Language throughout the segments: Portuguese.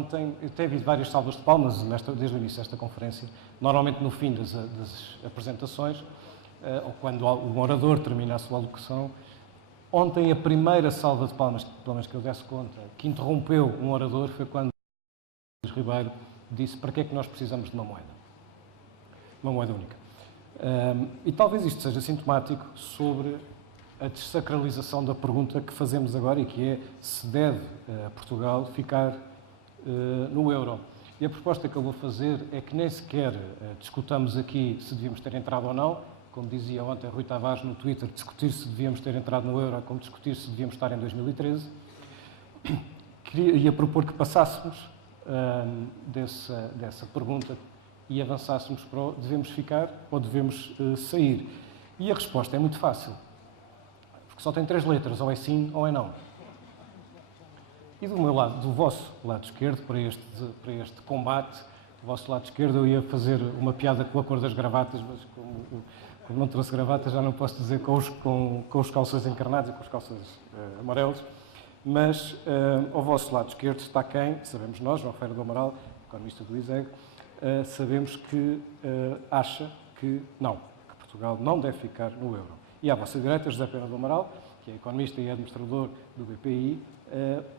ontem, até vi várias salvas de palmas desde o início desta conferência, normalmente no fim das apresentações, ou quando um orador termina a sua alocução. Ontem a primeira salva de palmas, pelo menos que eu desse conta, que interrompeu um orador foi quando Luís Ribeiro disse para que é que nós precisamos de uma moeda única. E talvez isto seja sintomático sobre a desacralização da pergunta que fazemos agora e que é se deve Portugal ficar no euro. E a proposta que eu vou fazer é que nem sequer discutamos aqui se devíamos ter entrado ou não. Como dizia ontem Rui Tavares no Twitter, discutir se devíamos ter entrado no euro é como discutir se devíamos estar em 2013. Ia propor que passássemos dessa pergunta e avançássemos para o devemos ficar ou devemos sair. E a resposta é muito fácil, porque só tem 3 letras, ou é sim ou é não. E do meu lado, do vosso lado esquerdo, para este combate, do vosso lado esquerdo, eu ia fazer uma piada com a cor das gravatas, mas como não trouxe gravatas, já não posso dizer com os calções encarnados e com os calções amarelos. Mas ao vosso lado esquerdo está quem, sabemos nós, João Ferreira do Amaral, economista do ISEG, sabemos que acha que Portugal não deve ficar no euro. E à vossa direita, José Pena do Amaral, que é economista e administrador do BPI,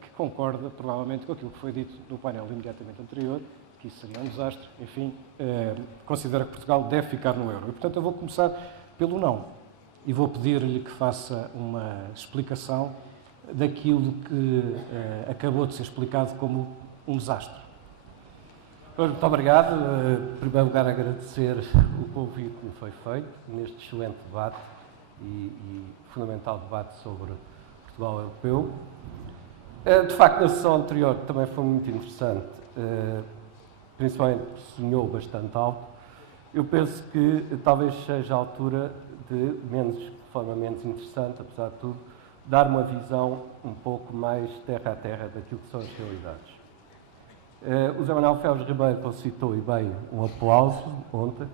que concorda provavelmente com aquilo que foi dito no painel imediatamente anterior, que isso seria um desastre, enfim, considera que Portugal deve ficar no euro. E, portanto, eu vou começar pelo não. E vou pedir-lhe que faça uma explicação daquilo que acabou de ser explicado como um desastre. Muito obrigado. Em primeiro lugar, agradecer o convite que me foi feito neste excelente debate e fundamental debate sobre Portugal europeu. De facto, na sessão anterior também foi muito interessante, principalmente porque sonhou bastante alto. Eu penso que talvez seja a altura de forma menos interessante, apesar de tudo, dar uma visão um pouco mais terra a terra daquilo que são as realidades. O Zé Manuel Félix Ribeiro concitou e bem um aplauso ontem.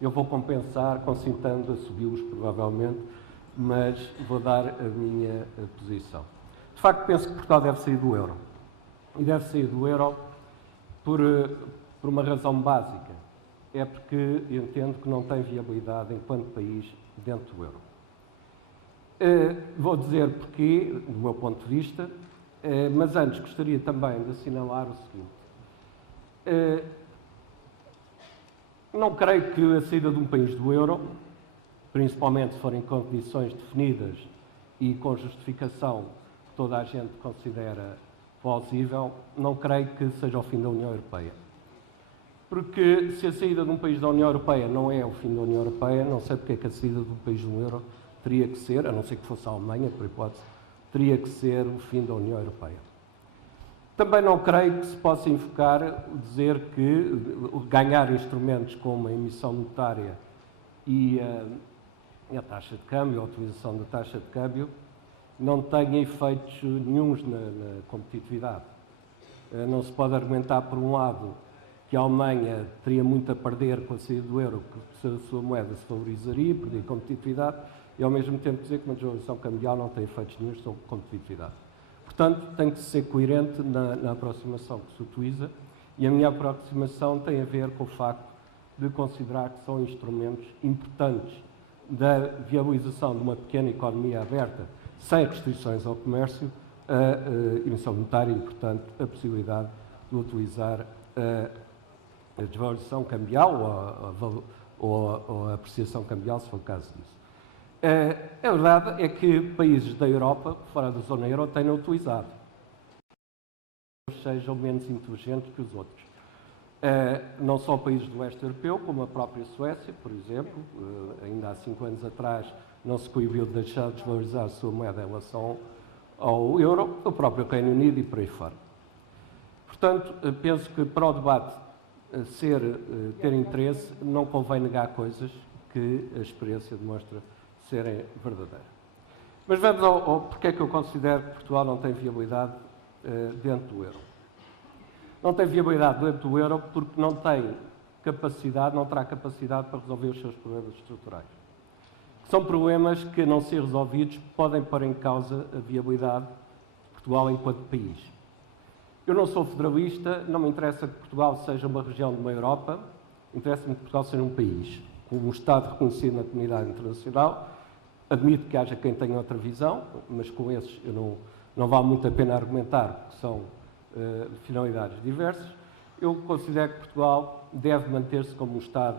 Eu vou compensar, concitando a subi-los provavelmente, mas vou dar a minha posição. De facto, penso que Portugal deve sair do euro. E deve sair do euro por uma razão básica. É porque entendo que não tem viabilidade enquanto país dentro do euro. Vou dizer porquê, do meu ponto de vista, mas antes gostaria também de assinalar o seguinte. Não creio que a saída de um país do euro, principalmente se forem condições definidas e com justificação que toda a gente considera plausível, não creio que seja o fim da União Europeia. Porque se a saída de um país da União Europeia não é o fim da União Europeia, não sei porque é que a saída de um país do euro teria que ser, a não ser que fosse a Alemanha, por hipótese, teria que ser o fim da União Europeia. Também não creio que se possa invocar dizer que ganhar instrumentos como a emissão monetária e a taxa de câmbio, a utilização da taxa de câmbio, não tenha efeitos nenhuns na competitividade. Não se pode argumentar, por um lado, que a Alemanha teria muito a perder com a saída do euro, que a sua moeda se valorizaria, perdia competitividade, e ao mesmo tempo dizer que uma desvalorização cambial não tem efeitos nenhum sobre competitividade. Portanto, tem que ser coerente na aproximação que se utiliza, e a minha aproximação tem a ver com o facto de considerar que são instrumentos importantes da viabilização de uma pequena economia aberta, sem restrições ao comércio, a emissão monetária e, portanto, a possibilidade de utilizar a desvalorização cambial ou a apreciação cambial, se for o caso disso. A verdade é que países da Europa, fora da zona euro, têm utilizado. Sejam menos inteligentes que os outros. Não só países do leste europeu, como a própria Suécia, por exemplo, ainda há 5 anos atrás não se coibiu de deixar de desvalorizar a sua moeda em relação ao euro, o próprio Reino Unido e por aí fora. Portanto, penso que para o debate ter interesse, não convém negar coisas que a experiência demonstra serem verdadeiras. Mas vamos ao porquê é que eu considero que Portugal não tem viabilidade dentro do euro. Não tem viabilidade dentro do euro porque não tem capacidade, não terá capacidade para resolver os seus problemas estruturais. São problemas que, a não ser resolvidos, podem pôr em causa a viabilidade de Portugal enquanto país. Eu não sou federalista, não me interessa que Portugal seja uma região de uma Europa, interessa-me que Portugal seja um país, com um Estado reconhecido na comunidade internacional. Admito que haja quem tenha outra visão, mas com esses não vale muito a pena argumentar, porque são finalidades diversas. Eu considero que Portugal deve manter-se como um Estado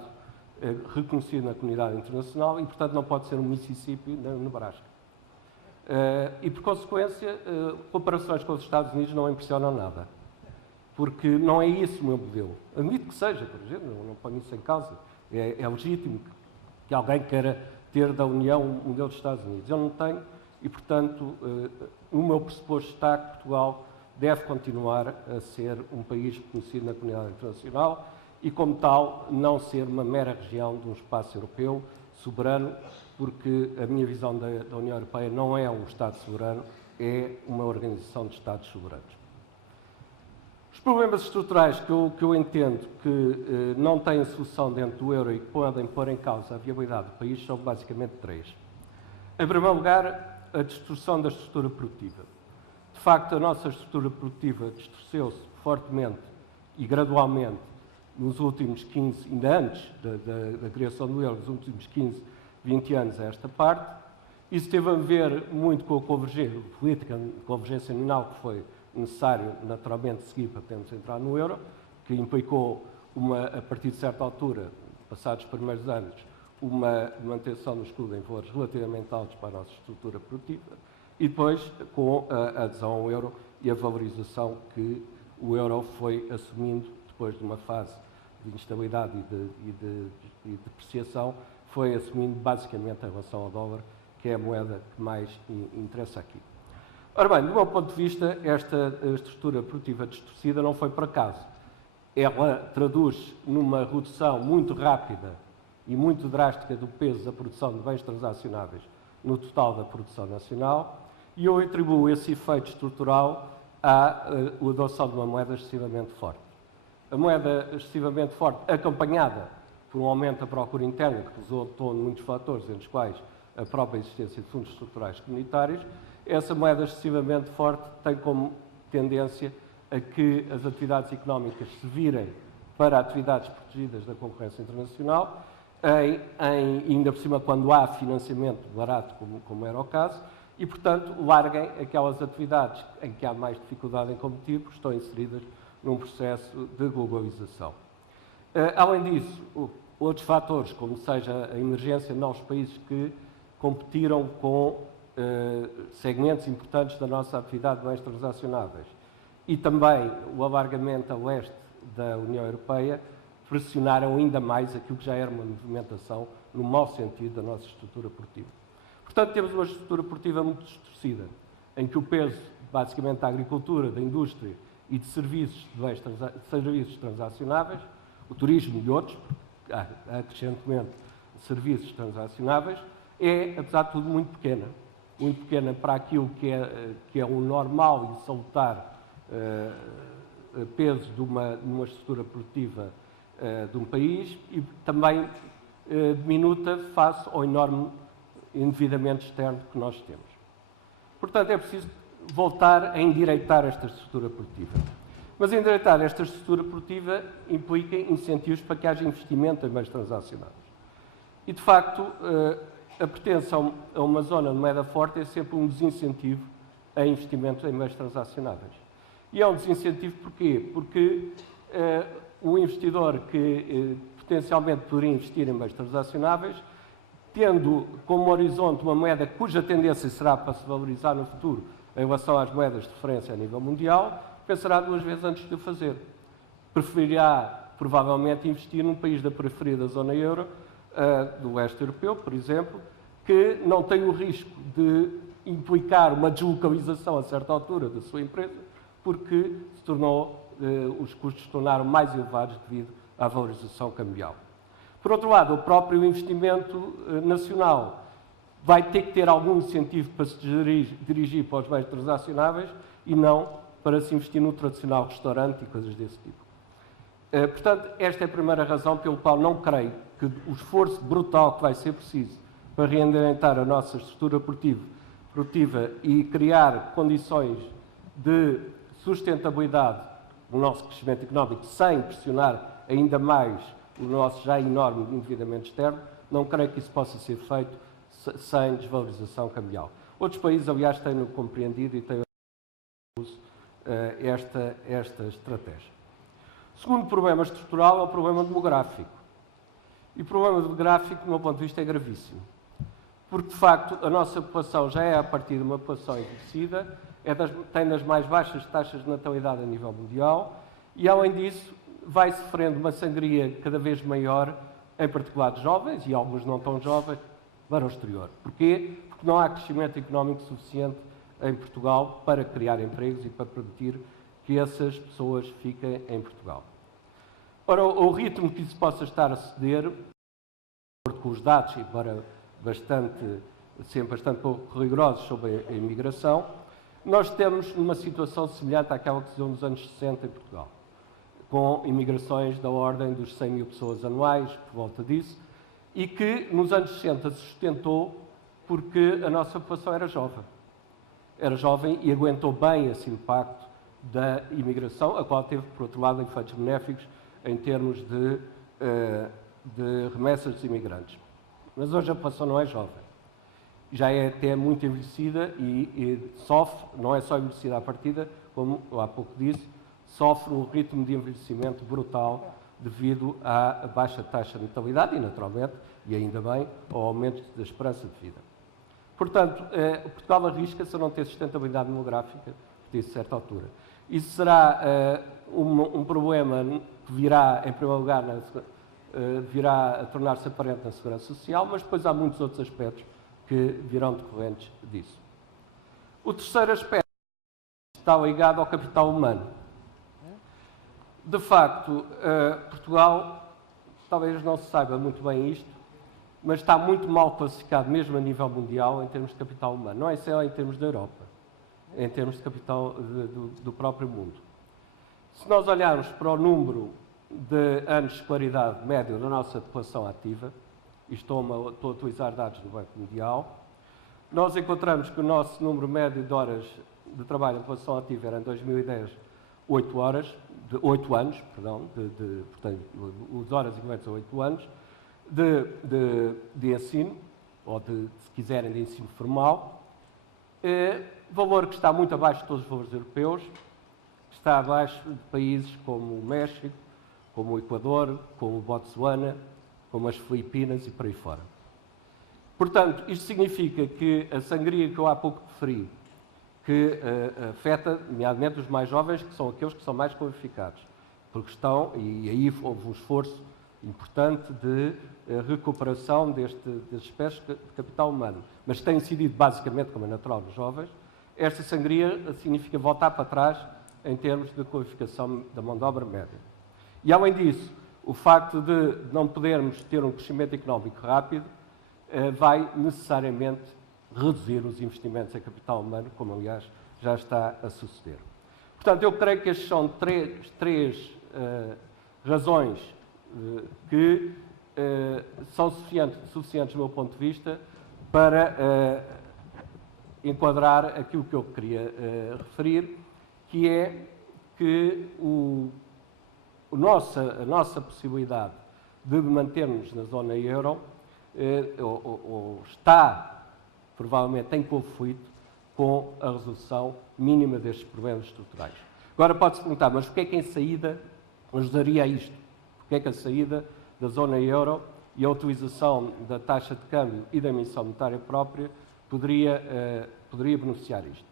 reconhecido na comunidade internacional e, portanto, não pode ser um Mississippi no Nebraska. E, por consequência, comparações com os Estados Unidos não impressionam nada, porque não é isso o meu modelo. Admito que seja, por exemplo, não ponho isso em causa. É legítimo que alguém queira ter da União um modelo dos Estados Unidos. Eu não tenho e, portanto, o meu pressuposto está que Portugal deve continuar a ser um país reconhecido na comunidade internacional e, como tal, não ser uma mera região de um espaço europeu soberano, porque a minha visão da União Europeia não é um Estado soberano, é uma organização de Estados soberanos. Os problemas estruturais que eu entendo que não têm solução dentro do euro e que podem pôr em causa a viabilidade do país são basicamente três. Em primeiro lugar, a destruição da estrutura produtiva. De facto, a nossa estrutura produtiva distorceu-se fortemente e gradualmente nos últimos 15, ainda antes da criação do euro, nos últimos 15, 20 anos a esta parte. Isso teve a ver muito com a convergência nominal que foi necessário naturalmente seguir para podermos entrar no euro, que implicou, a partir de certa altura, passados os primeiros anos, uma manutenção do escudo em valores relativamente altos para a nossa estrutura produtiva, e depois com a adesão ao euro e a valorização que o euro foi assumindo depois de uma fase de instabilidade e de depreciação, foi assumindo basicamente em relação ao dólar, que é a moeda que mais interessa aqui. Ora bem, do meu ponto de vista, esta estrutura produtiva distorcida não foi por acaso. Ela traduz numa redução muito rápida e muito drástica do peso da produção de bens transacionáveis no total da produção nacional, e eu atribuo esse efeito estrutural à adoção de uma moeda excessivamente forte. A moeda excessivamente forte, acompanhada por um aumento da procura interna, que resultou de muitos fatores, entre os quais a própria existência de fundos estruturais comunitários, essa moeda excessivamente forte tem como tendência a que as atividades económicas se virem para atividades protegidas da concorrência internacional, ainda por cima quando há financiamento barato, como era o caso, e, portanto, larguem aquelas atividades em que há mais dificuldade em competir, porque estão inseridas num processo de globalização. Além disso, outros fatores, como seja a emergência de novos países que competiram com segmentos importantes da nossa atividade de bens transacionáveis e também o alargamento a leste da União Europeia, pressionaram ainda mais aquilo que já era uma movimentação no mau sentido da nossa estrutura produtiva. Portanto, temos uma estrutura produtiva muito distorcida, em que o peso, basicamente, da agricultura, da indústria e de serviços transacionáveis, o turismo e outros, há crescentemente serviços transacionáveis, é, apesar de tudo, muito pequena para aquilo que é o normal e salutar peso de uma estrutura produtiva de um país e também diminuta face ao enorme endividamento externo que nós temos. Portanto, é preciso voltar a endireitar esta estrutura produtiva. Mas endireitar esta estrutura produtiva implica incentivos para que haja investimento em bens transacionáveis. E, de facto, a pertença a uma zona de moeda forte é sempre um desincentivo a investimentos em bens transacionáveis. E é um desincentivo porquê? Porque o investidor que potencialmente poderia investir em bens transacionáveis, tendo como horizonte uma moeda cuja tendência será para se valorizar no futuro em relação às moedas de referência a nível mundial, pensará duas vezes antes de o fazer. Preferirá, provavelmente, investir num país da periferia da zona euro, do leste europeu, por exemplo, que não tem o risco de implicar uma deslocalização a certa altura da sua empresa, porque os custos se tornaram mais elevados devido à valorização cambial. Por outro lado, o próprio investimento nacional vai ter que ter algum incentivo para se dirigir para os bens transacionáveis e não para se investir no tradicional restaurante e coisas desse tipo. Portanto, esta é a primeira razão pelo qual não creio que o esforço brutal que vai ser preciso para reendireitar a nossa estrutura produtiva e criar condições de sustentabilidade do nosso crescimento económico sem pressionar ainda mais o nosso já enorme endividamento externo, não creio que isso possa ser feito sem desvalorização cambial. Outros países, aliás, têm-no compreendido e têm esta estratégia. O segundo problema estrutural é o problema demográfico. E o problema demográfico, do meu ponto de vista, é gravíssimo. Porque, de facto, a nossa população já é, a partir de uma população envelhecida, tem das mais baixas taxas de natalidade a nível mundial e, além disso, vai sofrendo uma sangria cada vez maior, em particular de jovens, e alguns não tão jovens, para o exterior. Porquê? Porque não há crescimento económico suficiente em Portugal para criar empregos e para permitir que essas pessoas fiquem em Portugal. Ora, o ritmo que isso possa estar a ceder, de acordo com os dados, e para sempre bastante pouco rigorosos sobre a imigração, nós temos uma situação semelhante àquela que se deu nos anos 60 em Portugal, com imigrações da ordem dos 100 mil pessoas anuais, por volta disso, e que nos anos 60 se sustentou porque a nossa população era jovem. Era jovem e aguentou bem esse impacto da imigração, a qual teve, por outro lado, efeitos benéficos em termos de remessas dos imigrantes. Mas hoje a população não é jovem. Já é até muito envelhecida e sofre, não é só envelhecida à partida, como eu há pouco disse, sofre um ritmo de envelhecimento brutal devido à baixa taxa de natalidade e, naturalmente, e ainda bem, ao aumento da esperança de vida. Portanto, Portugal arrisca-se a não ter sustentabilidade demográfica a certa altura. Isso será um problema que virá, em primeiro lugar, virá a tornar-se aparente na segurança social, mas depois há muitos outros aspectos que virão decorrentes disso. O terceiro aspecto está ligado ao capital humano. De facto, Portugal, talvez não se saiba muito bem isto, mas está muito mal classificado, mesmo a nível mundial, em termos de capital humano. Não é só em termos da Europa, em termos de capital do próprio mundo. Se nós olharmos para o número de anos de escolaridade médio da nossa população ativa, e estou a utilizar dados do Banco Mundial, nós encontramos que o nosso número médio de horas de trabalho da população ativa era, em 2010, 8 anos, portanto, as horas equivalentes a 8 anos, de ensino, ou se quiserem, de ensino formal, valor que está muito abaixo de todos os valores europeus, está abaixo de países como o México, como o Equador, como o Botsuana, como as Filipinas e por aí fora. Portanto, isto significa que a sangria que eu há pouco referi, que afeta, nomeadamente, os mais jovens, que são aqueles que são mais qualificados, porque estão, e aí houve um esforço importante de recuperação destas espécies de capital humano, mas tem incidido basicamente, como é natural, nos jovens. Esta sangria significa voltar para trás em termos de qualificação da mão de obra média. E, além disso, o facto de não podermos ter um crescimento económico rápido vai necessariamente reduzir os investimentos em capital humano, como, aliás, já está a suceder. Portanto, eu creio que estas são três razões que são suficientes, do meu ponto de vista, para enquadrar aquilo que eu queria referir, que é que a nossa possibilidade de mantermos na zona euro está, provavelmente, em conflito com a resolução mínima destes problemas estruturais. Agora pode-se perguntar, mas porquê é que em saída ajudaria a isto? Porquê é que a saída da zona euro e a utilização da taxa de câmbio e da emissão monetária própria poderia beneficiar isto?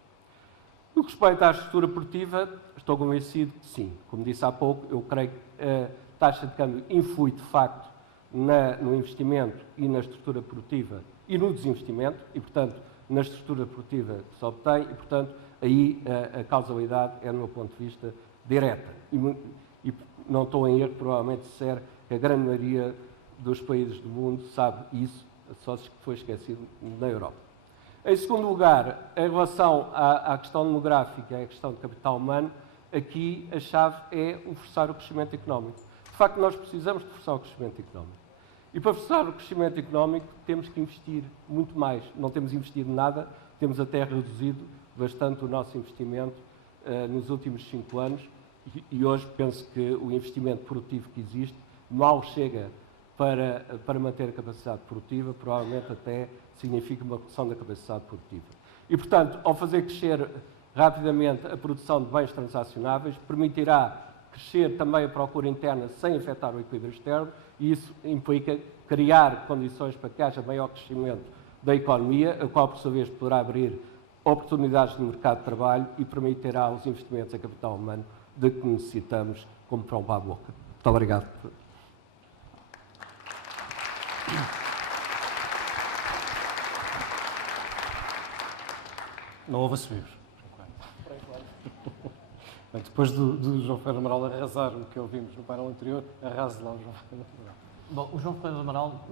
No que respeita à estrutura produtiva, estou convencido que sim. Como disse há pouco, eu creio que a taxa de câmbio influi, de facto, no investimento e na estrutura produtiva e no desinvestimento, e, portanto, na estrutura produtiva que se obtém, e, portanto, aí a causalidade é, do meu ponto de vista, direta. E não estou em erro, provavelmente, se disser que a grande maioria dos países do mundo sabe isso, só se foi esquecido na Europa. Em segundo lugar, em relação à questão demográfica e à questão de capital humano, aqui a chave é o forçar o crescimento económico. De facto, nós precisamos de forçar o crescimento económico. E para forçar o crescimento económico temos que investir muito mais. Não temos investido nada, temos até reduzido bastante o nosso investimento nos últimos 5 anos e hoje penso que o investimento produtivo que existe mal chega para manter a capacidade produtiva, provavelmente até significa uma redução da capacidade produtiva. E, portanto, ao fazer crescer rapidamente a produção de bens transacionáveis, permitirá crescer também a procura interna sem afetar o equilíbrio externo e isso implica criar condições para que haja maior crescimento da economia, a qual, por sua vez, poderá abrir oportunidades no mercado de trabalho e permitirá os investimentos em capital humano de que necessitamos como pão para a boca. Muito obrigado. Não houve a subir. Depois do João Ferreira do Amaral arrasar o que ouvimos no painel anterior, arrase lá o João Ferreira do Amaral. Bom, o João Ferreira do Amaral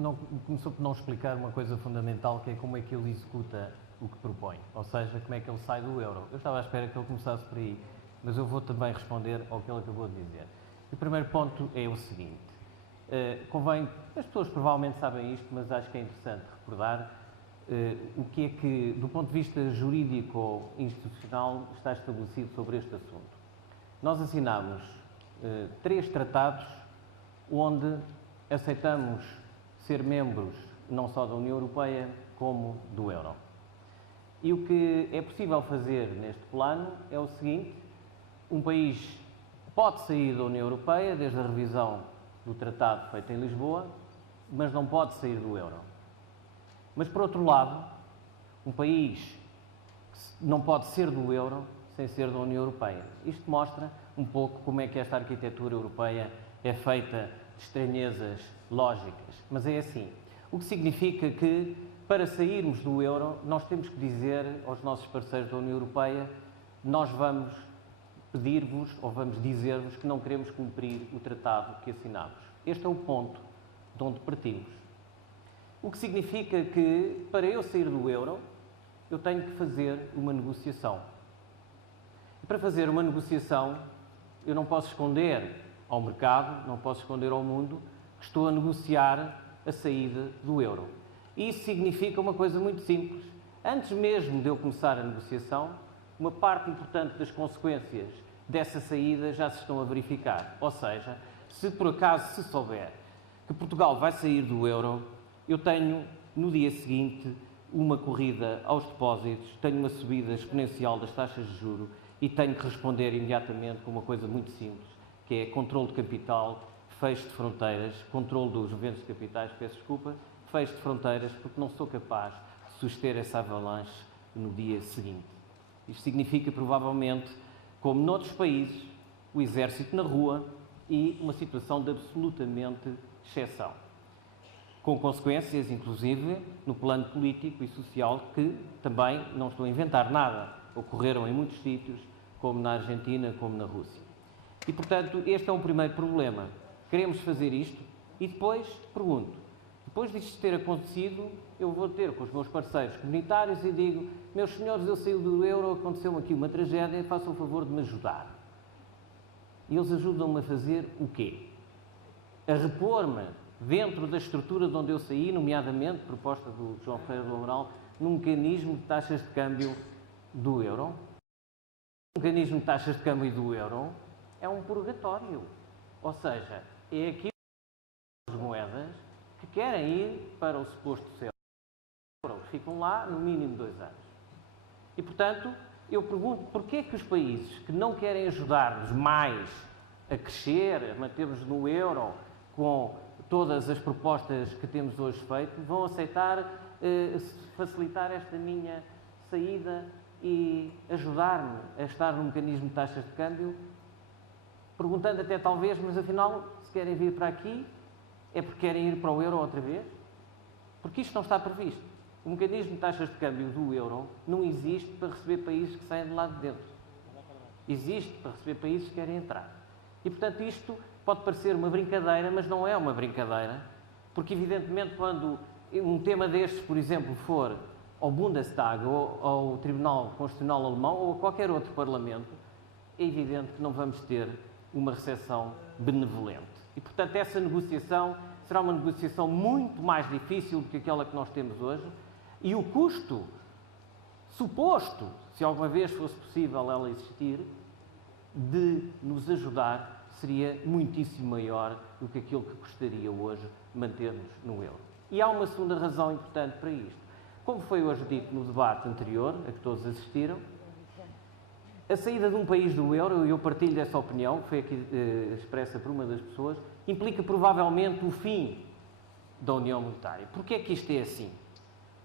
começou por não explicar uma coisa fundamental, que é como é que ele executa o que propõe, ou seja, como é que ele sai do euro. Eu estava à espera que ele começasse por aí, mas eu vou também responder ao que ele acabou de dizer. O primeiro ponto é o seguinte, convém, as pessoas provavelmente sabem isto, mas acho que é interessante recordar o que é que, do ponto de vista jurídico ou institucional, está estabelecido sobre este assunto. Nós assinámos 3 tratados onde aceitamos ser membros não só da União Europeia, como do euro. E o que é possível fazer neste plano é o seguinte, um país pode sair da União Europeia, desde a revisão do tratado feito em Lisboa, mas não pode sair do euro. Mas, por outro lado, um país não pode ser do euro sem ser da União Europeia. Isto mostra um pouco como é que esta arquitetura europeia é feita de estranhezas lógicas. Mas é assim. O que significa que, para sairmos do euro, nós temos que dizer aos nossos parceiros da União Europeia, nós vamos pedir-vos ou vamos dizer-vos que não queremos cumprir o tratado que assinámos. Este é o ponto de onde partimos. O que significa que, para eu sair do euro, eu tenho que fazer uma negociação. E para fazer uma negociação, eu não posso esconder ao mercado, não posso esconder ao mundo que estou a negociar a saída do euro. E isso significa uma coisa muito simples. Antes mesmo de eu começar a negociação, uma parte importante das consequências dessa saída já se estão a verificar. Ou seja, se por acaso se souber que Portugal vai sair do euro, eu tenho, no dia seguinte, uma corrida aos depósitos, tenho uma subida exponencial das taxas de juros e tenho que responder imediatamente com uma coisa muito simples, que é controle de capital, fecho de fronteiras, controle dos movimentos de capitais, peço desculpa, fecho de fronteiras, porque não sou capaz de suster essa avalanche no dia seguinte. Isto significa, provavelmente, como noutros países, o exército na rua e uma situação de absolutamente exceção. Com consequências, inclusive, no plano político e social, que também não estou a inventar nada. Ocorreram em muitos sítios, como na Argentina, como na Rússia. E, portanto, este é o primeiro problema. Queremos fazer isto e depois, pergunto, depois disto ter acontecido, eu vou ter com os meus parceiros comunitários e digo, meus senhores, eu saí do euro, aconteceu-me aqui uma tragédia, façam o favor de me ajudar. E eles ajudam-me a fazer o quê? A repor-me dentro da estrutura de onde eu saí, nomeadamente, proposta do João Ferreira do Amaral, num mecanismo de taxas de câmbio do euro. O mecanismo de taxas de câmbio do euro é um purgatório. Ou seja, é aquilo as moedas que querem ir para o suposto céu. Ficam lá no mínimo 2 anos. E, portanto, eu pergunto, porquê é que os países que não querem ajudar-nos mais a crescer, a mantermos no euro, com todas as propostas que temos hoje feito, vão aceitar facilitar esta minha saída e ajudar-me a estar no mecanismo de taxas de câmbio, perguntando até talvez, mas afinal, se querem vir para aqui, é porque querem ir para o euro outra vez? Porque isto não está previsto. O mecanismo de taxas de câmbio do euro não existe para receber países que saem de lá de dentro. Existe para receber países que querem entrar. E, portanto, isto pode parecer uma brincadeira, mas não é uma brincadeira, porque, evidentemente, quando um tema destes, por exemplo, for ao Bundestag, ou ao Tribunal Constitucional Alemão, ou a qualquer outro Parlamento, é evidente que não vamos ter uma recepção benevolente. E, portanto, essa negociação será uma negociação muito mais difícil do que aquela que nós temos hoje, e o custo suposto, se alguma vez fosse possível ela existir, de nos ajudar seria muitíssimo maior do que aquilo que custaria hoje manter-nos no euro. E há uma segunda razão importante para isto. Como foi hoje dito no debate anterior, a que todos assistiram, a saída de um país do euro, e eu partilho dessa opinião, que foi aqui expressa por uma das pessoas, implica provavelmente o fim da União Monetária. Porquê é que isto é assim?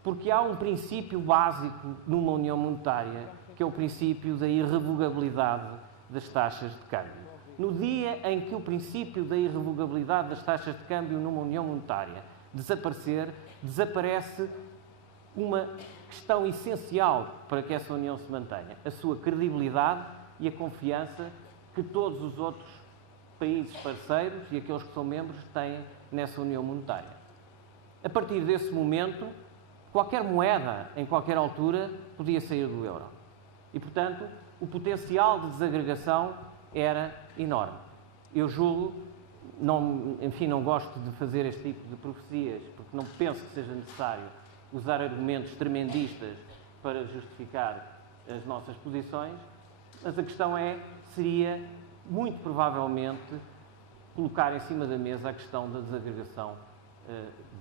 Porque há um princípio básico numa União Monetária, que é o princípio da irrevogabilidade das taxas de câmbio. No dia em que o princípio da irrevogabilidade das taxas de câmbio numa União Monetária desaparecer, desaparece uma questão essencial para que essa União se mantenha: a sua credibilidade e a confiança que todos os outros países parceiros e aqueles que são membros têm nessa União Monetária. A partir desse momento, qualquer moeda, em qualquer altura, podia sair do euro. E, portanto, o potencial de desagregação era enorme. Eu julgo, não gosto de fazer este tipo de profecias, porque não penso que seja necessário usar argumentos tremendistas para justificar as nossas posições, mas a questão seria, muito provavelmente, colocar em cima da mesa a questão da desagregação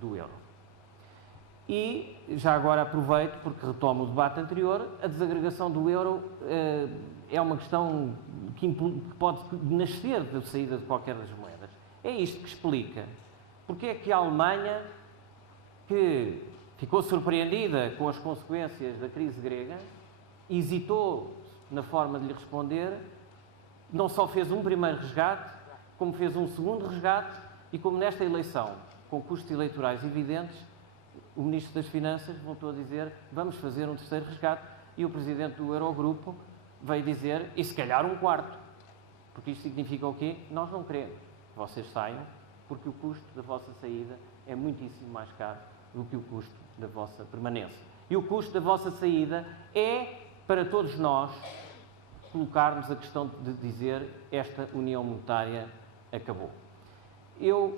do euro. E, já agora aproveito, porque retomo o debate anterior, a desagregação do euro é uma questão que pode nascer da saída de qualquer das moedas. É isto que explica porque é que a Alemanha, que ficou surpreendida com as consequências da crise grega, hesitou na forma de lhe responder, não só fez um primeiro resgate, como fez um segundo resgate e como nesta eleição, com custos eleitorais evidentes, o Ministro das Finanças voltou a dizer: vamos fazer um terceiro resgate, e o Presidente do Eurogrupo veio dizer: e se calhar um quarto. Porque isto significa o quê? Nós não queremos que vocês saiam, porque o custo da vossa saída é muitíssimo mais caro do que o custo da vossa permanência. E o custo da vossa saída é, para todos nós, colocarmos a questão de dizer: esta União Monetária acabou. Eu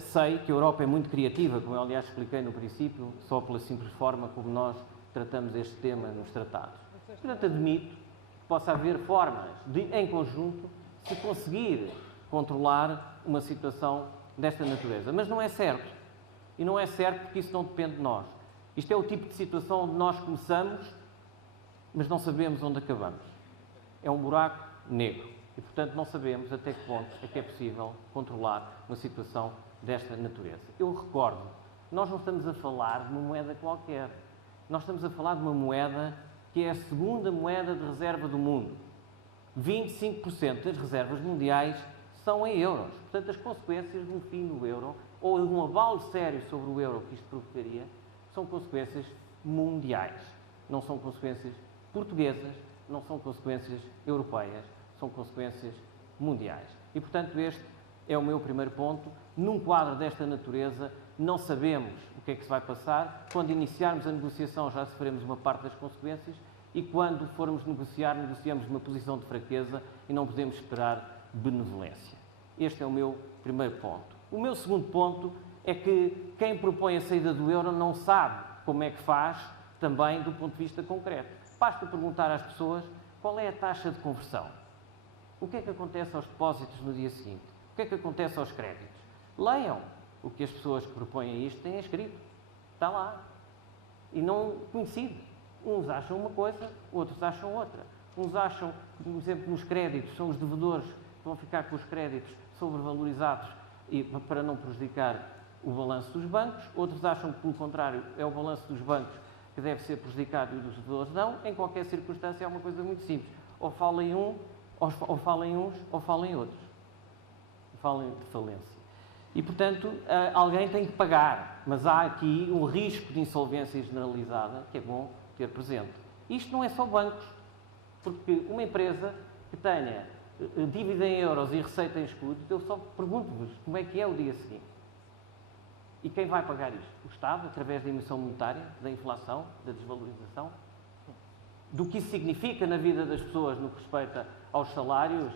sei que a Europa é muito criativa, como eu aliás expliquei no princípio, só pela simples forma como nós tratamos este tema nos tratados. Portanto, admito que possa haver formas de, em conjunto, se conseguir controlar uma situação desta natureza. Mas não é certo. E não é certo porque isso não depende de nós. Isto é o tipo de situação onde nós começamos, mas não sabemos onde acabamos. É um buraco negro. E, portanto, não sabemos até que ponto é que é possível controlar uma situação desta natureza. Eu recordo, nós não estamos a falar de uma moeda qualquer. Nós estamos a falar de uma moeda que é a segunda moeda de reserva do mundo. 25% das reservas mundiais são em euros. Portanto, as consequências de um fim do euro ou de um abalo sério sobre o euro que isto provocaria são consequências mundiais. Não são consequências portuguesas, não são consequências europeias, são consequências mundiais. E, portanto, este é o meu primeiro ponto. Num quadro desta natureza, não sabemos o que é que se vai passar. Quando iniciarmos a negociação, já sofremos uma parte das consequências e quando formos negociar, negociamos numa posição de fraqueza e não podemos esperar benevolência. Este é o meu primeiro ponto. O meu segundo ponto é que quem propõe a saída do euro não sabe como é que faz também do ponto de vista concreto. Basta perguntar às pessoas qual é a taxa de conversão. O que é que acontece aos depósitos no dia seguinte? O que é que acontece aos créditos? Leiam o que as pessoas que propõem isto têm escrito. Está lá. E não coincide. Uns acham uma coisa, outros acham outra. Uns acham que, por exemplo, nos créditos, são os devedores que vão ficar com os créditos sobrevalorizados e, para não prejudicar o balanço dos bancos. Outros acham que, pelo contrário, é o balanço dos bancos que deve ser prejudicado e dos devedores não. Em qualquer circunstância é uma coisa muito simples. Ou falem uns, ou falem outros. Falem de falência. E, portanto, alguém tem que pagar. Mas há aqui um risco de insolvência generalizada que é bom ter presente. Isto não é só bancos. Porque uma empresa que tenha dívida em euros e receita em escudos, eu só pergunto-vos como é que é o dia seguinte. E quem vai pagar isto? O Estado, através da emissão monetária, da inflação, da desvalorização? Do que isso significa na vida das pessoas no que respeita aos salários?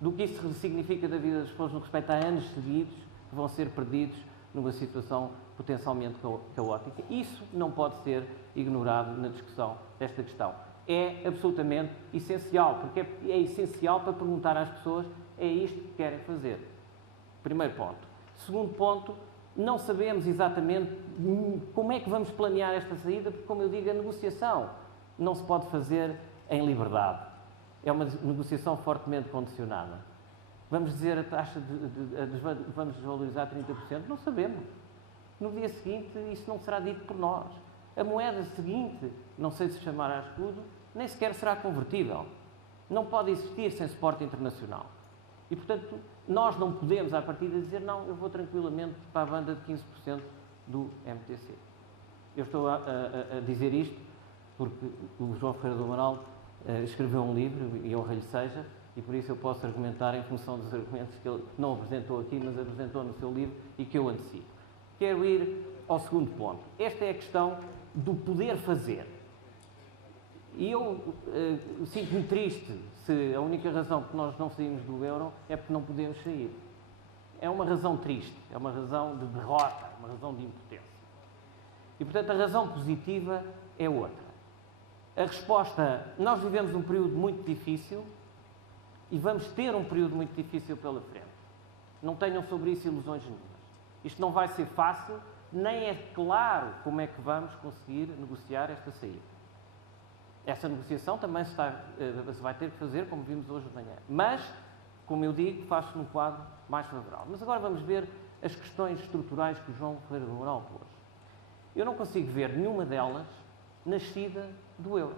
Do que isso significa na vida das pessoas no que respeita a anos seguidos que vão ser perdidos numa situação potencialmente caótica? Isso não pode ser ignorado na discussão desta questão. é absolutamente essencial, porque é essencial para perguntar às pessoas, é isto que querem fazer. Primeiro ponto. Segundo ponto, não sabemos exatamente como é que vamos planear esta saída, porque, como eu digo, a negociação não se pode fazer em liberdade. É uma negociação fortemente condicionada. Vamos dizer a taxa vamos desvalorizar 30%? Não sabemos. No dia seguinte, isso não será dito por nós. A moeda seguinte, não sei se chamará escudo, nem sequer será convertível. Não pode existir sem suporte internacional. E, portanto, nós não podemos, à partida, dizer não, eu vou tranquilamente para a banda de 15% do MTC. Eu estou a dizer isto porque o João Ferreira do Amaral escreveu um livro, e honra-lhe seja, e por isso eu posso argumentar em função dos argumentos que ele não apresentou aqui, mas apresentou no seu livro e que eu antecipo. Quero ir ao segundo ponto. Esta é a questão do poder fazer. E eu sinto-me triste se a única razão por que nós não saímos do euro é porque não podemos sair. É uma razão triste, é uma razão de derrota, uma razão de impotência. E, portanto, a razão positiva é outra. A resposta, nós vivemos um período muito difícil e vamos ter um período muito difícil pela frente. Não tenham sobre isso ilusões nenhumas. Isto não vai ser fácil, nem é claro como é que vamos conseguir negociar esta saída. Essa negociação também se vai ter que fazer, como vimos hoje de manhã. Mas, como eu digo, faz-se num quadro mais favorável. Mas agora vamos ver as questões estruturais que o João Ferreira do Amaral pôs. Eu não consigo ver nenhuma delas nascida do euro.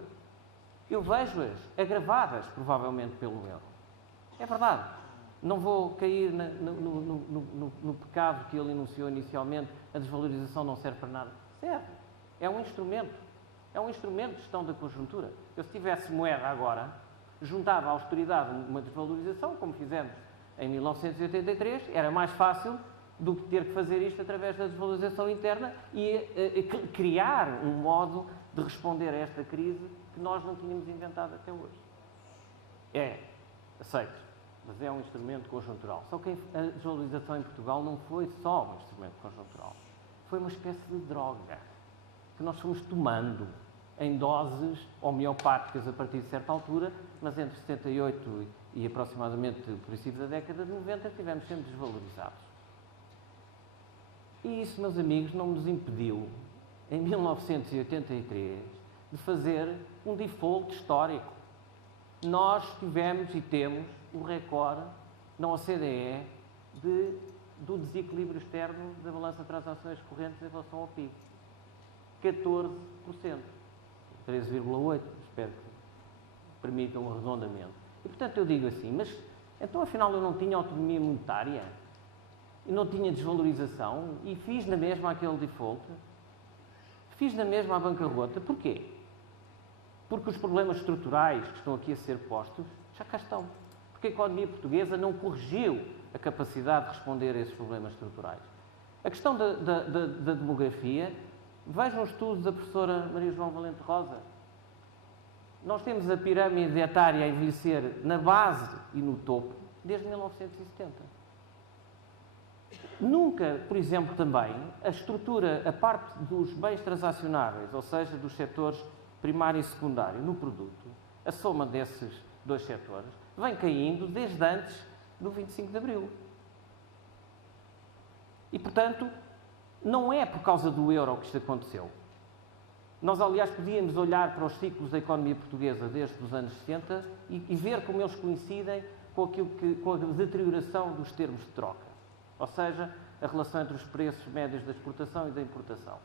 Eu vejo-as agravadas, provavelmente, pelo euro. É verdade. Não vou cair no pecado que ele enunciou inicialmente, a desvalorização não serve para nada. Serve. É um instrumento. É um instrumento de gestão da conjuntura. Eu, se tivesse moeda agora, juntava à austeridade uma desvalorização, como fizemos em 1983, era mais fácil do que ter que fazer isto através da desvalorização interna e criar um modo de responder a esta crise que nós não tínhamos inventado até hoje. É, aceito, mas é um instrumento conjuntural. Só que a desvalorização em Portugal não foi só um instrumento conjuntural. Foi uma espécie de droga que nós fomos tomando em doses homeopáticas a partir de certa altura, mas entre 78 e aproximadamente o princípio da década de 90 estivemos sempre desvalorizados. E isso, meus amigos, não nos impediu, em 1983, de fazer um default histórico. Nós tivemos e temos o recorde na OCDE do desequilíbrio externo da balança de transações correntes em relação ao PIB. 14%. 13,8%, espero que permitam o arredondamento. E, portanto, eu digo assim, mas então, afinal, eu não tinha autonomia monetária? E não tinha desvalorização? E fiz na mesma aquele default? Fiz na mesma a bancarrota? Porquê? Porque os problemas estruturais que estão aqui a ser postos já cá estão. Porque a economia portuguesa não corrigiu a capacidade de responder a esses problemas estruturais. A questão da demografia, vejam os estudos da professora Maria João Valente Rosa. Nós temos a pirâmide etária a envelhecer na base e no topo desde 1970. Nunca, por exemplo, também, a estrutura, a parte dos bens transacionáveis, ou seja, dos setores primário e secundário no produto, a soma desses dois setores, vem caindo desde antes do 25 de Abril. E, portanto, não é por causa do euro que isto aconteceu. Nós, aliás, podíamos olhar para os ciclos da economia portuguesa desde os anos 60 e ver como eles coincidem com a deterioração dos termos de troca. Ou seja, a relação entre os preços médios da exportação e da importação.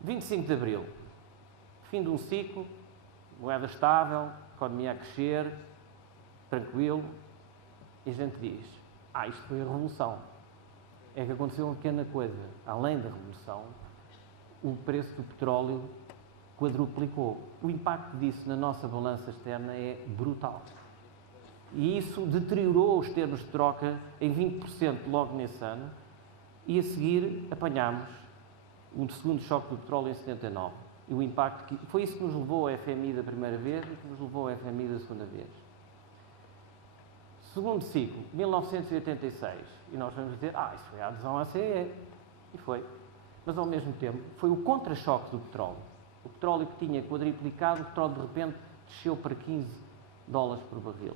25 de Abril. Fim de um ciclo, moeda estável, economia a crescer, tranquilo. E a gente diz, isto foi a revolução. É que aconteceu uma pequena coisa. Além da revolução, o preço do petróleo quadruplicou. O impacto disso na nossa balança externa é brutal. E isso deteriorou os termos de troca em 20% logo nesse ano e a seguir apanhámos o segundo choque do petróleo em 79. E o impacto que... Foi isso que nos levou ao FMI da primeira vez e que nos levou ao FMI da segunda vez. Segundo ciclo, 1986. E nós vamos dizer, isso foi a adesão à CE. E foi. Mas, ao mesmo tempo, foi o contra-choque do petróleo. O petróleo que tinha quadriplicado, o petróleo de repente desceu para 15 dólares por barril.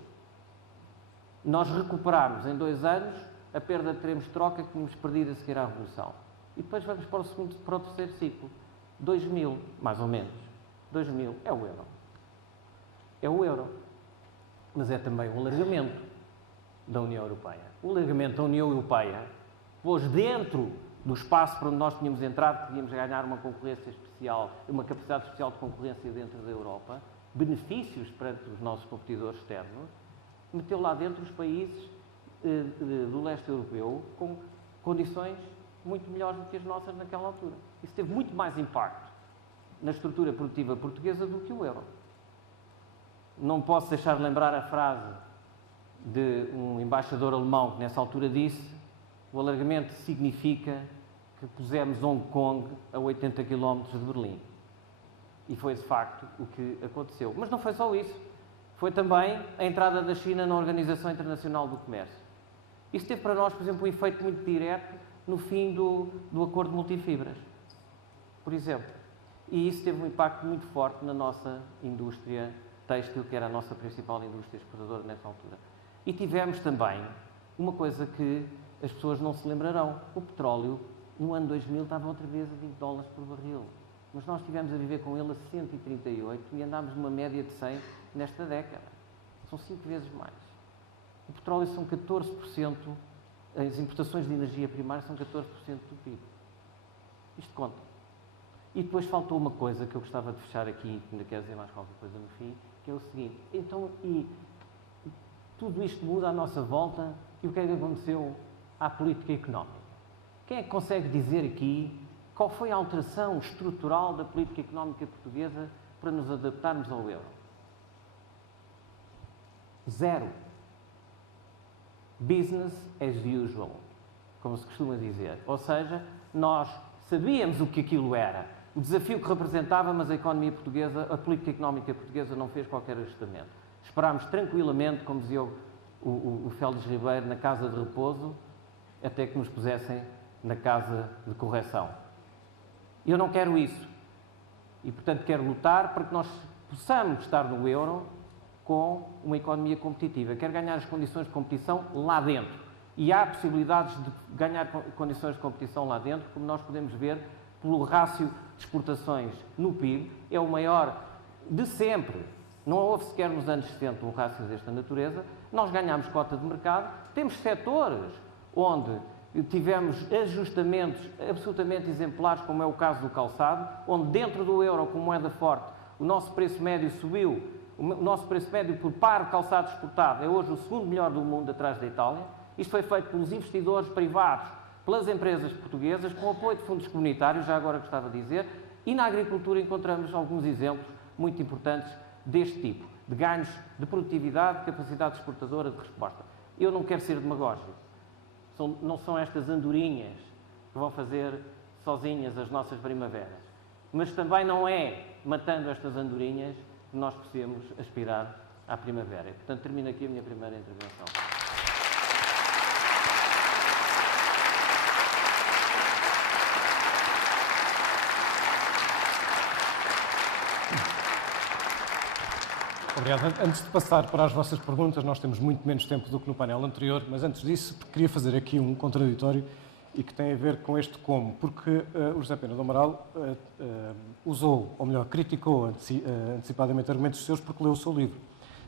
Nós recuperarmos em 2 anos a perda de termos de troca que tínhamos perdido a seguir à Revolução. E depois vamos para o terceiro ciclo. 2000, mais ou menos. 2000 é o euro. É o euro. Mas é também o alargamento da União Europeia. O alargamento da União Europeia pôs dentro do espaço para onde nós tínhamos entrado, que podíamos ganhar uma concorrência especial, uma capacidade especial de concorrência dentro da Europa, benefícios perante os nossos competidores externos, meteu lá dentro os países do leste europeu com condições muito melhores do que as nossas naquela altura. Isso teve muito mais impacto na estrutura produtiva portuguesa do que o euro. Não posso deixar de lembrar a frase de um embaixador alemão que nessa altura disse: o alargamento significa que pusemos Hong Kong a 80 km de Berlim. E foi de facto o que aconteceu. Mas não foi só isso. Foi também a entrada da China na Organização Internacional do Comércio. Isso teve para nós, por exemplo, um efeito muito direto no fim do acordo de multifibras, por exemplo. E isso teve um impacto muito forte na nossa indústria têxtil, que era a nossa principal indústria exportadora nessa altura. E tivemos também uma coisa que as pessoas não se lembrarão. O petróleo, no ano 2000, estava outra vez a 20 dólares por barril. Mas nós estivemos a viver com ele a 138 e andámos numa média de 100 nesta década. São 5 vezes mais. O petróleo são 14%, as importações de energia primária são 14% do PIB. Isto conta. E depois faltou uma coisa que eu gostava de fechar aqui, ainda quero dizer mais qualquer coisa no fim, que é o seguinte: então, e tudo isto muda à nossa volta, e o que é que aconteceu à política económica? Quem é que consegue dizer aqui qual foi a alteração estrutural da política económica portuguesa para nos adaptarmos ao euro? Zero. Business as usual, como se costuma dizer. Ou seja, nós sabíamos o que aquilo era, o desafio que representava, mas a economia portuguesa, a política económica portuguesa não fez qualquer ajustamento. Esperámos tranquilamente, como dizia o Félix Ribeiro, na casa de repouso, até que nos pusessem na casa de correção. Eu não quero isso. E, portanto, quero lutar para que nós possamos estar no euro com uma economia competitiva. Quero ganhar as condições de competição lá dentro. E há possibilidades de ganhar condições de competição lá dentro, como nós podemos ver pelo rácio de exportações no PIB, é o maior de sempre. Não houve sequer nos anos 70 um rácio desta natureza. Nós ganhámos cota de mercado, temos setores onde tivemos ajustamentos absolutamente exemplares, como é o caso do calçado, onde dentro do euro, com moeda forte, o nosso preço médio subiu. O nosso preço médio por par de calçado exportado é hoje o segundo melhor do mundo, atrás da Itália. Isto foi feito pelos investidores privados, pelas empresas portuguesas, com apoio de fundos comunitários, já agora gostava de dizer, e na agricultura encontramos alguns exemplos muito importantes deste tipo, de ganhos de produtividade, de capacidade exportadora, de resposta. Eu não quero ser demagógico. Não são estas andorinhas que vão fazer sozinhas as nossas primaveras. Mas também não é matando estas andorinhas que nós possamos aspirar à primavera. E, portanto, termino aqui a minha primeira intervenção. Obrigado. Antes de passar para as vossas perguntas, nós temos muito menos tempo do que no painel anterior, mas antes disso queria fazer aqui um contraditório e que tem a ver com este como, porque o José Pena do Amaral usou, ou melhor, criticou antecipadamente argumentos seus porque leu o seu livro.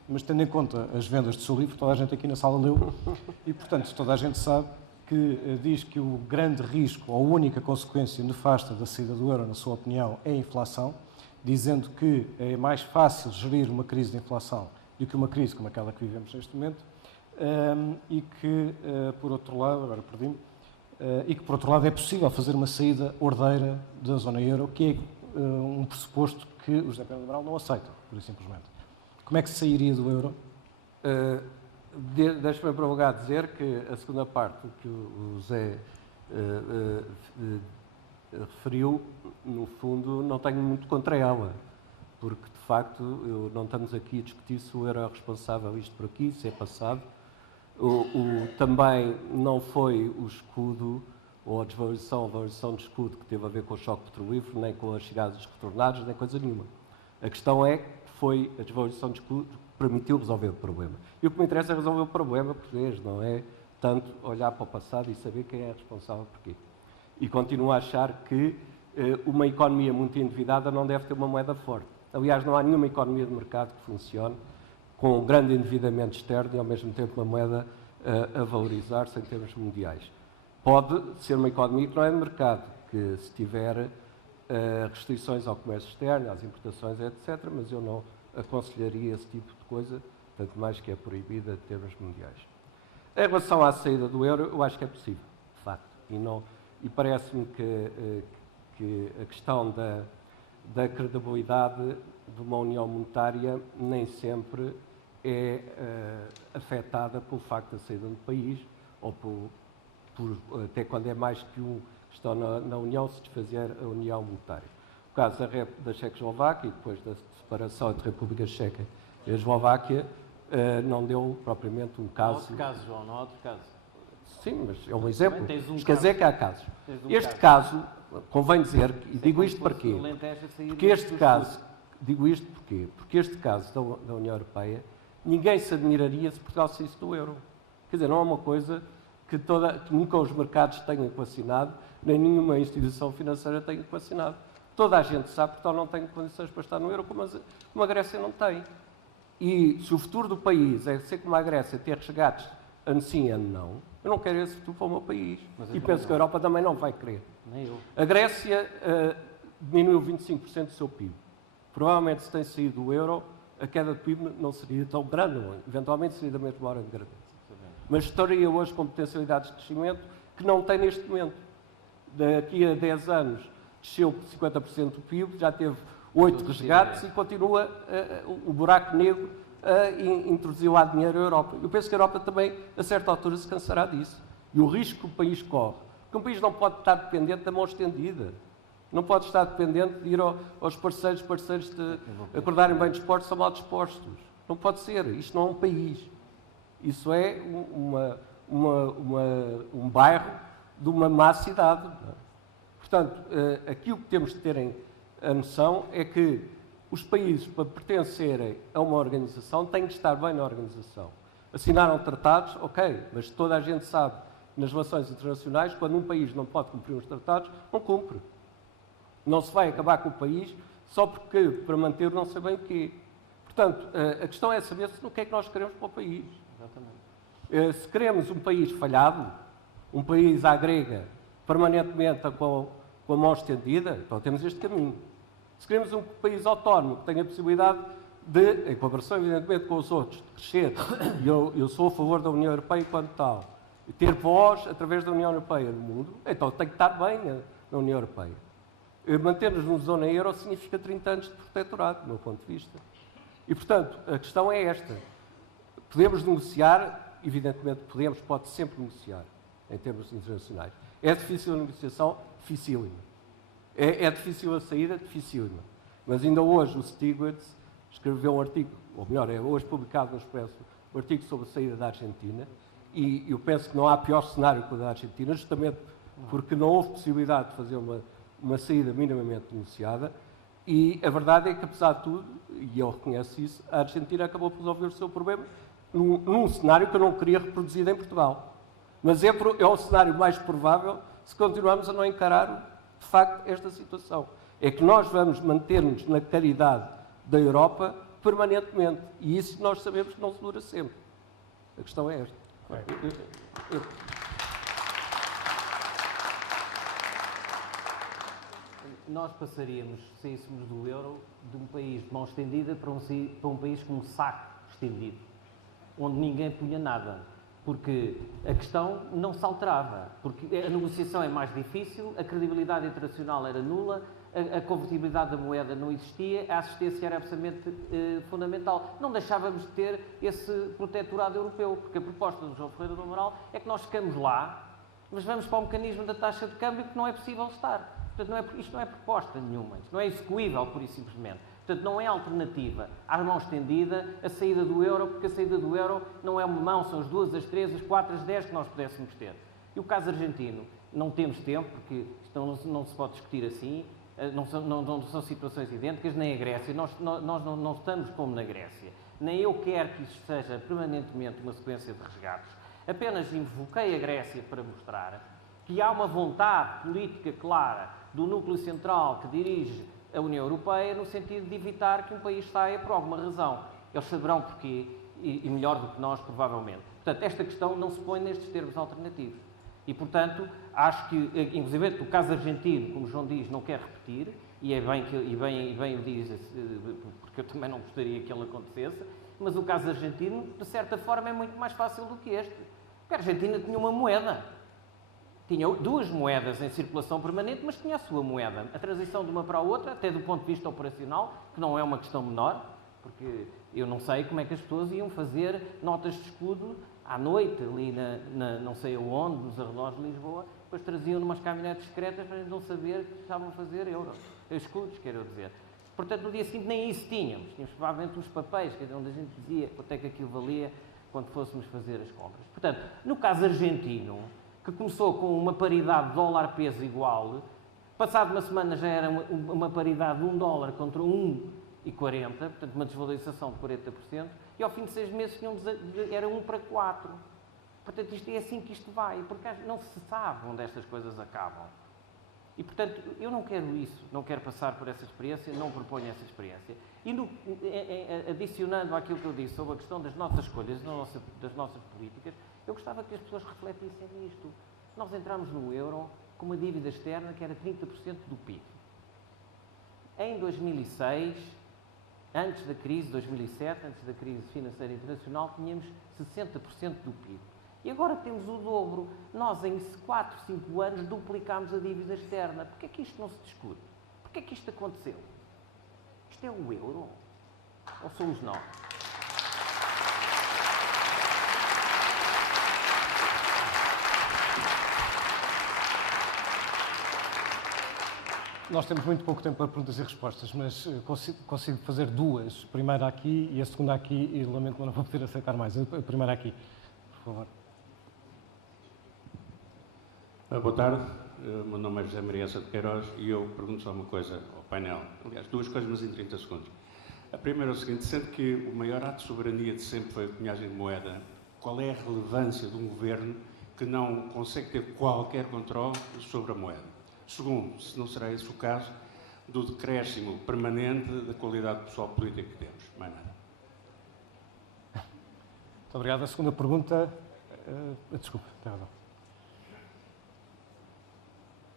Mas tendo em conta as vendas do seu livro, toda a gente aqui na sala leu, e portanto toda a gente sabe que diz que o grande risco, ou a única consequência nefasta da saída do euro, na sua opinião, é a inflação, dizendo que é mais fácil gerir uma crise de inflação do que uma crise como aquela que vivemos neste momento, e que, por outro lado, agora perdi-me, e que, por outro lado, é possível fazer uma saída ordeira da zona euro, que é um pressuposto que o José Pena do Amaral não aceita, por simplesmente. Como é que se sairia do euro? Deixe-me, para lugar, dizer que a segunda parte que o José referiu, no fundo, não tenho muito contra ela, porque, de facto, não estamos aqui a discutir se o euro é responsável isto por aqui, se é passado. Também não foi o escudo ou a valorização de escudo que teve a ver com o choque petrolífero, nem com as chegadas dos retornados, nem coisa nenhuma. A questão é que foi a desvalorização de escudo que permitiu resolver o problema. E o que me interessa é resolver o problema português, não é tanto olhar para o passado e saber quem é responsável por quê. E continuo a achar que uma economia muito endividada não deve ter uma moeda forte. Aliás, não há nenhuma economia de mercado que funcione com um grande endividamento externo e, ao mesmo tempo, uma moeda a valorizar-se em termos mundiais. Pode ser uma economia que não é de mercado, que se tiver restrições ao comércio externo, às importações, etc., mas eu não aconselharia esse tipo de coisa, tanto mais que é proibida em termos mundiais. Em relação à saída do euro, eu acho que é possível, de facto, e parece-me que a questão da credibilidade de uma união monetária nem sempre é afetada pelo facto da saída do país, ou até quando é mais que um que estão na União, se desfazer a União Monetária. O caso da Checoslováquia, e depois da separação entre a República Checa e a Eslováquia, não deu propriamente um caso... Não há outro caso, João, não há outro caso. Sim, mas é um exemplo. Mas Quer dizer que há casos. Este caso, convém dizer, e digo isto para quê? Porque este caso, digo isto porquê? Porque este caso da União Europeia, ninguém se admiraria se Portugal saísse do euro. Quer dizer, não é uma coisa que nunca os mercados tenham equacionado, nem nenhuma instituição financeira tenha equacionado. Toda a gente sabe que Portugal não tem condições para estar no euro, como a Grécia não tem. E se o futuro do país é ser como a Grécia, ter resgates ano sim, ano não, eu não quero esse futuro para o meu país. E penso que a Europa também não vai querer. Nem eu. A Grécia diminuiu 25% do seu PIB. Provavelmente, se tem saído do euro, a queda do PIB não seria tão grande, eventualmente seria da mesma hora de grandeza. Mas estaria hoje com potencialidades de crescimento que não tem neste momento. Daqui a 10 anos desceu 50% do PIB, já teve 8 resgates e continua o buraco negro introduziu lá dinheiro à Europa. Eu penso que a Europa também, a certa altura, se cansará disso. E o risco que o país corre. Porque um país não pode estar dependente da mão estendida. Não pode estar dependente de ir aos parceiros de acordarem bem dispostos ou mal dispostos. Não pode ser. Isto não é um país. Isso é um bairro de uma má cidade. Portanto, aquilo que temos de ter a noção é que os países, para pertencerem a uma organização, têm de estar bem na organização. Assinaram tratados, ok, mas toda a gente sabe, nas relações internacionais, quando um país não pode cumprir os tratados, não cumpre. Não se vai acabar com o país só porque, para manter não sei bem o quê. Portanto, a questão é saber o que é que nós queremos para o país. Exatamente. Se queremos um país falhado, um país à grega, permanentemente com a mão estendida, então temos este caminho. Se queremos um país autónomo que tenha a possibilidade de, em cooperação evidentemente com os outros, de crescer, e eu sou a favor da União Europeia enquanto tal, e ter voz através da União Europeia no mundo, então tem que estar bem na União Europeia. Manter-nos na zona euro significa 30 anos de protetorado, do meu ponto de vista. E, portanto, a questão é esta. Podemos negociar, evidentemente pode sempre negociar, em termos internacionais. É difícil a negociação? Dificílima. É difícil a saída? Dificílima. Mas ainda hoje o Stiglitz escreveu um artigo, ou melhor, é hoje publicado no Expresso, um artigo sobre a saída da Argentina, e eu penso que não há pior cenário que o da Argentina, justamente porque não houve possibilidade de fazer uma saída minimamente negociada, e a verdade é que, apesar de tudo, e eu reconheço isso, a Argentina acabou por resolver o seu problema num cenário que eu não queria reproduzir em Portugal. Mas é um cenário mais provável se continuarmos a não encarar, de facto, esta situação. É que nós vamos manter-nos na caridade da Europa permanentemente. E isso nós sabemos que não se dura sempre. A questão é esta. Nós passaríamos, se saíssemos do euro, de um país de mão estendida para um país com um saco estendido, onde ninguém punha nada. Porque a questão não se alterava, porque a negociação é mais difícil, a credibilidade internacional era nula, a convertibilidade da moeda não existia, a assistência era absolutamente fundamental. Não deixávamos de ter esse protetorado europeu, porque a proposta do João Ferreira do Amaral é que nós ficamos lá, mas vamos para o mecanismo da taxa de câmbio que não é possível estar. Portanto, isto não é proposta nenhuma, isto não é execuível, pura e simplesmente. Portanto, não é alternativa à mão estendida a saída do euro, porque a saída do euro não é uma mão, são as 2, as 3, as 4, as 10 que nós pudéssemos ter. E o caso argentino Não temos tempo, porque isto não se pode discutir assim, não são situações idênticas, nem a Grécia. Nós não estamos como na Grécia. Nem eu quero que isto seja permanentemente uma sequência de resgates. Apenas invoquei a Grécia para mostrar que há uma vontade política clara do núcleo central que dirige a União Europeia no sentido de evitar que um país saia por alguma razão. Eles saberão porquê e melhor do que nós, provavelmente. Portanto, esta questão não se põe nestes termos alternativos. E, portanto, acho que, inclusive, o caso argentino, como João diz, não quer repetir, e bem o diz, porque eu também não gostaria que ele acontecesse, mas o caso argentino, de certa forma, é muito mais fácil do que este. Porque a Argentina tinha uma moeda. Tinha duas moedas em circulação permanente, mas tinha a sua moeda. A transição de uma para a outra, até do ponto de vista operacional, que não é uma questão menor, porque eu não sei como é que as pessoas iam fazer notas de escudo à noite, ali não sei aonde, nos arredores de Lisboa, depois traziam numas caminhonetes secretas para não saber que estavam a fazer escudos, quero dizer. Portanto, no dia seguinte nem isso tínhamos. Tínhamos provavelmente uns papéis, onde a gente dizia quanto é que aquilo valia quando fôssemos fazer as compras. Portanto, no caso argentino, que começou com uma paridade dólar-peso igual, passado uma semana já era uma paridade de $1 contra 1,40, portanto uma desvalorização de 40%, e ao fim de 6 meses era 1 para 4. Portanto, isto é assim que isto vai, porque não se sabe onde estas coisas acabam. E, portanto, eu não quero isso, não quero passar por essa experiência, não proponho essa experiência. E, adicionando àquilo que eu disse sobre a questão das nossas escolhas, das nossas políticas, eu gostava que as pessoas refletissem nisto. Nós entramos no euro com uma dívida externa que era 30% do PIB. Em 2006, antes da crise, 2007, antes da crise financeira internacional, tínhamos 60% do PIB. E agora temos o dobro. Nós, em 4, 5 anos, duplicámos a dívida externa. Porquê é que isto não se discute? Porquê é que isto aconteceu? Isto é o euro? Ou somos nós? Nós temos muito pouco tempo para perguntas e respostas, mas consigo fazer duas. A primeira aqui e a segunda aqui, e lamento, mas não vou poder aceitar mais. A primeira aqui, por favor. Boa tarde, meu nome é José Maria de Queiroz e eu pergunto só uma coisa ao painel. Aliás, duas coisas, mas em 30 segundos. A primeira é o seguinte: sendo que o maior ato de soberania de sempre foi a cunhagem de moeda, qual é a relevância de um governo que não consegue ter qualquer controle sobre a moeda? Segundo, se não será esse o caso do decréscimo permanente da qualidade pessoal política que temos? Mais nada. Muito obrigado. A segunda pergunta... desculpa, tem razão.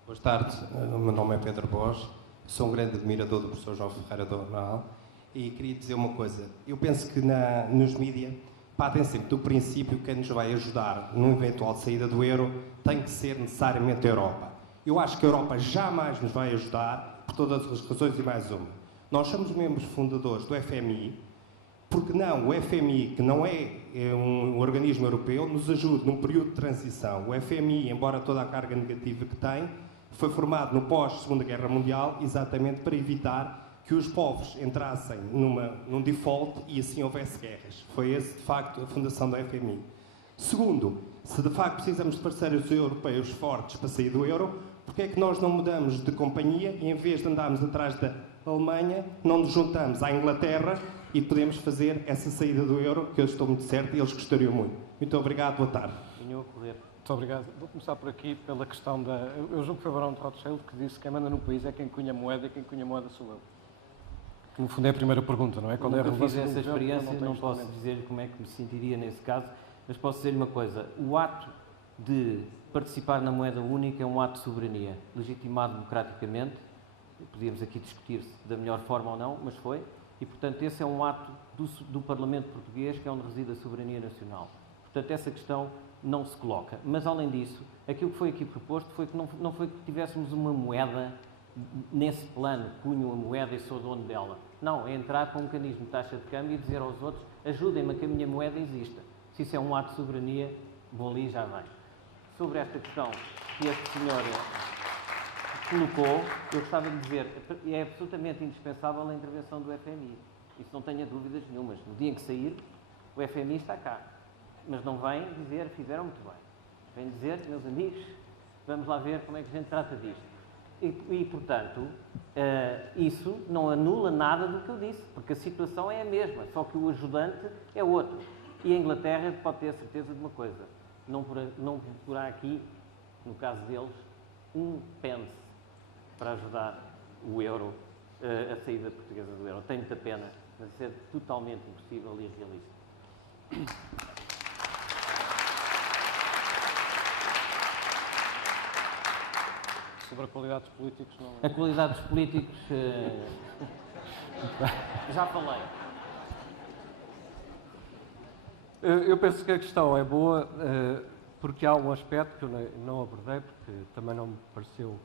Boa tarde, o meu nome é Pedro Borges, sou um grande admirador do professor João Ferreira do Arnal e queria dizer uma coisa. Eu penso que nos mídias partem sempre do princípio que quem nos vai ajudar numa eventual saída do euro tem que ser necessariamente a Europa. Eu acho que a Europa jamais nos vai ajudar por todas as razões e mais uma. Nós somos membros fundadores do FMI, porque não, o FMI, que não é um organismo europeu, nos ajude num período de transição. O FMI, embora toda a carga negativa que tem, foi formado no pós-Segunda Guerra Mundial exatamente para evitar que os povos entrassem num default e assim houvesse guerras. Foi esse, de facto, a fundação do FMI. Segundo, se de facto precisamos de parceiros europeus fortes para sair do euro, porque é que nós não mudamos de companhia e em vez de andarmos atrás da Alemanha, não nos juntamos à Inglaterra e podemos fazer essa saída do euro, que eu estou muito certo e eles gostariam muito. Muito obrigado, boa tarde. Muito obrigado. Vou começar por aqui pela questão da... Eu julgo que foi o Barão de Rothschild que disse que quem manda no país é quem cunha moeda e quem cunha moeda sou eu. Que no fundo é a primeira pergunta, não é? Qual é a relevância fiz essa experiência, não posso dizer como é que me sentiria nesse caso, mas posso dizer-lhe uma coisa. O ato de participar na moeda única é um ato de soberania, legitimado democraticamente. Podíamos aqui discutir se da melhor forma ou não, mas foi. E, portanto, esse é um ato do Parlamento português, que é onde reside a soberania nacional. Portanto, essa questão não se coloca. Mas, além disso, aquilo que foi aqui proposto foi que não foi que tivéssemos uma moeda nesse plano, cunho a moeda e sou dono dela. Não, é entrar com um mecanismo de taxa de câmbio e dizer aos outros, ajudem-me a que a minha moeda exista. Se isso é um ato de soberania, vou ali e já vem. Sobre esta questão que este senhor colocou, eu gostava de dizer, é absolutamente indispensável a intervenção do FMI. Isso não tenha dúvidas nenhumas. No dia em que sair, o FMI está cá. Mas não vem dizer, fizeram muito bem. Vem dizer, meus amigos, Vamos lá ver como é que a gente trata disto. Portanto, isso não anula nada do que eu disse, porque a situação é a mesma, só que o ajudante é outro. E a Inglaterra pode ter a certeza de uma coisa, não porá aqui, no caso deles, um pence para ajudar o euro, a saída portuguesa do euro. Tem muita pena, mas isso é totalmente impossível e irrealista. Sobre a qualidade dos políticos, não... A qualidade dos políticos, já falei. Eu penso que a questão é boa, porque há um aspecto que eu não abordei, porque também não me pareceu,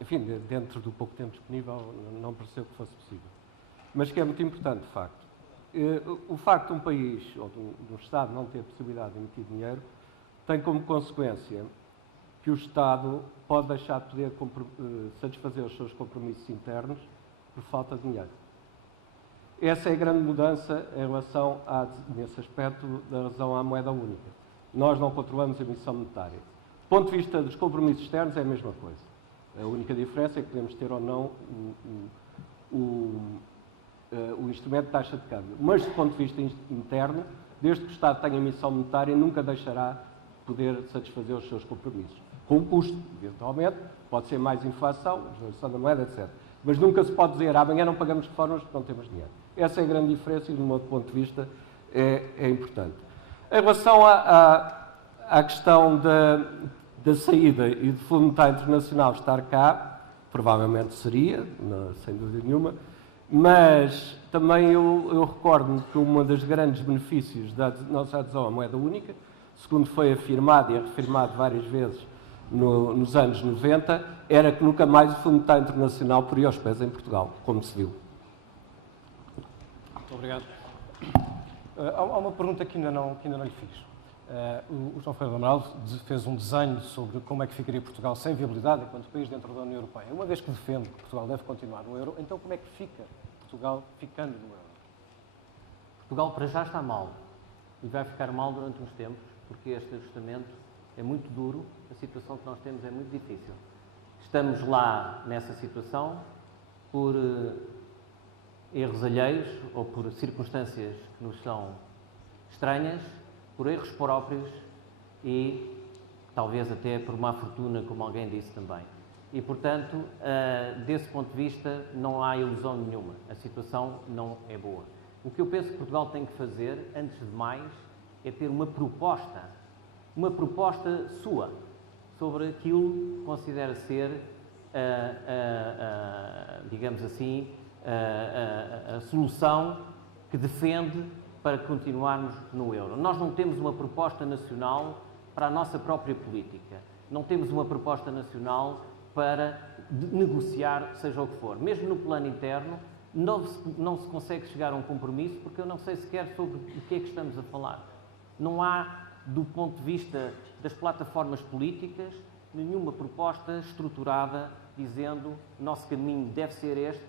enfim, dentro do pouco tempo disponível, não me pareceu que fosse possível. Mas que é muito importante, de facto. O facto de um país, ou de um Estado, não ter possibilidade de emitir dinheiro, tem como consequência que o Estado pode deixar de poder satisfazer os seus compromissos internos por falta de dinheiro. Essa é a grande mudança em relação, nesse aspecto, da razão à moeda única. Nós não controlamos a emissão monetária. Do ponto de vista dos compromissos externos, é a mesma coisa. A única diferença é que podemos ter ou não o instrumento de taxa de câmbio. Mas, do ponto de vista interno, desde que o Estado tenha emissão monetária, nunca deixará de poder satisfazer os seus compromissos. Com custo, eventualmente, pode ser mais inflação, desvalorização da moeda, etc. Mas nunca se pode dizer, amanhã não pagamos reformas porque não temos dinheiro. Essa é a grande diferença e, do meu ponto de vista, é importante. Em relação à questão da saída e do Fundo Monetário Internacional estar cá, provavelmente seria, sem dúvida nenhuma, mas também eu recordo-me que um dos grandes benefícios da nossa adesão à moeda única, segundo foi afirmado e reafirmado várias vezes nos anos 90, era que nunca mais o Fundo Monetário Internacional poria os pés em Portugal, como se viu. Muito obrigado. Há uma pergunta que ainda não lhe fiz. O João Ferreira do Amaral fez um desenho sobre como é que ficaria Portugal sem viabilidade enquanto país dentro da União Europeia. Uma vez que defende que Portugal deve continuar no euro, então como é que fica Portugal ficando no euro? Portugal para já está mal e vai ficar mal durante uns tempos, porque este ajustamento é muito duro, a situação que nós temos é muito difícil. Estamos lá nessa situação por erros alheios ou por circunstâncias que nos são estranhas, por erros próprios e talvez até por má fortuna, como alguém disse também. E, portanto, desse ponto de vista, não há ilusão nenhuma. A situação não é boa. O que eu penso que Portugal tem que fazer, antes de mais, é ter uma proposta sua sobre aquilo que considera ser, digamos assim, a solução que defende para continuarmos no euro. Nós não temos uma proposta nacional para a nossa própria política. Não temos uma proposta nacional para negociar, seja o que for. Mesmo no plano interno, não se consegue chegar a um compromisso, porque eu não sei sequer sobre o que é que estamos a falar. Não há, do ponto de vista das plataformas políticas, nenhuma proposta estruturada dizendo o nosso caminho deve ser este,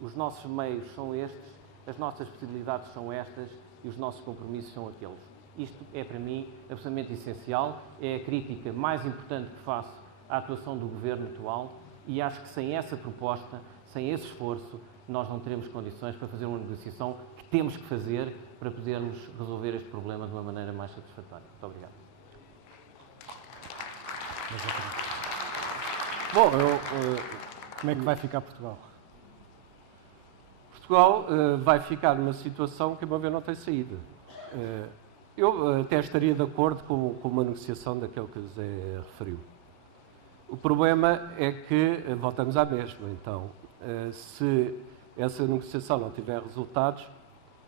os nossos meios são estes, as nossas possibilidades são estas e os nossos compromissos são aqueles. Isto é, para mim, absolutamente essencial, é a crítica mais importante que faço à atuação do Governo atual e acho que sem essa proposta, sem esse esforço, nós não teremos condições para fazer uma negociação que temos que fazer para podermos resolver este problema de uma maneira mais satisfatória. Muito obrigado. Bom, Como é que vai ficar Portugal? Portugal vai ficar numa situação que, a meu ver, não tem saída. Eu até estaria de acordo com uma negociação daquele que o José referiu. O problema é que voltamos à mesma. Então, se essa negociação não tiver resultados,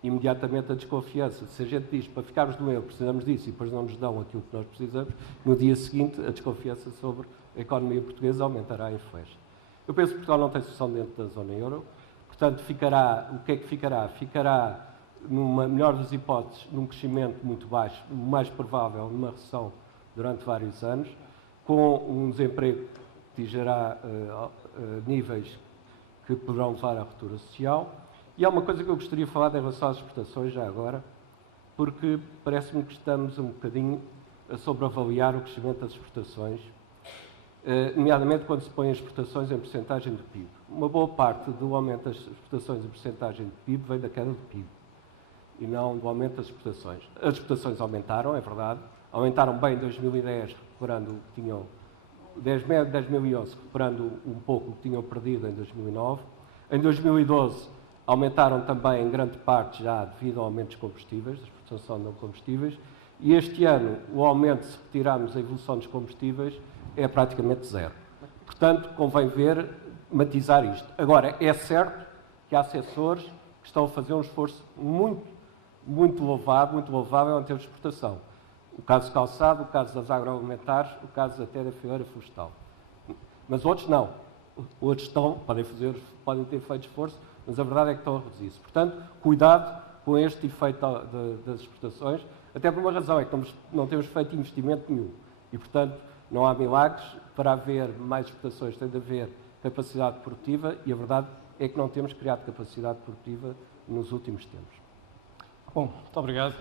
imediatamente a desconfiança. Se a gente diz para ficarmos no euro precisamos disso e depois não nos dão aquilo que nós precisamos, no dia seguinte a desconfiança sobre a economia portuguesa aumentará em flecha. Eu penso que Portugal não tem solução dentro da zona euro, portanto o que é que ficará? Ficará, numa melhor das hipóteses, num crescimento muito baixo, o mais provável numa recessão durante vários anos, com um desemprego que atingirá níveis que poderão levar à ruptura social. E há uma coisa que eu gostaria de falar em relação às exportações, já agora, porque parece-me que estamos um bocadinho a sobreavaliar o crescimento das exportações nomeadamente quando se põe as exportações em percentagem do PIB. Uma boa parte do aumento das exportações em percentagem do PIB vem da queda do PIB e não do aumento das exportações. As exportações aumentaram, é verdade, aumentaram bem em 2010, recuperando o que tinham, 2011, recuperando um pouco o que tinham perdido em 2009. Em 2012, aumentaram também em grande parte já devido ao aumento dos combustíveis, da exportação de não combustíveis, e este ano o aumento, se retirarmos a evolução dos combustíveis, é praticamente zero. Portanto, convém ver, matizar isto. Agora, é certo que há setores que estão a fazer um esforço muito louvável em termos de exportação. O caso do calçado, o caso das agroalimentares, o caso até da filiera florestal. Mas outros não. Outros podem ter feito esforço, mas a verdade é que estão a reduzir-se. Portanto, cuidado com este efeito das exportações, até por uma razão, é que não temos feito investimento nenhum. E, portanto, não há milagres. Para haver mais exportações tem de haver capacidade produtiva e a verdade é que não temos criado capacidade produtiva nos últimos tempos. Bom, muito obrigado.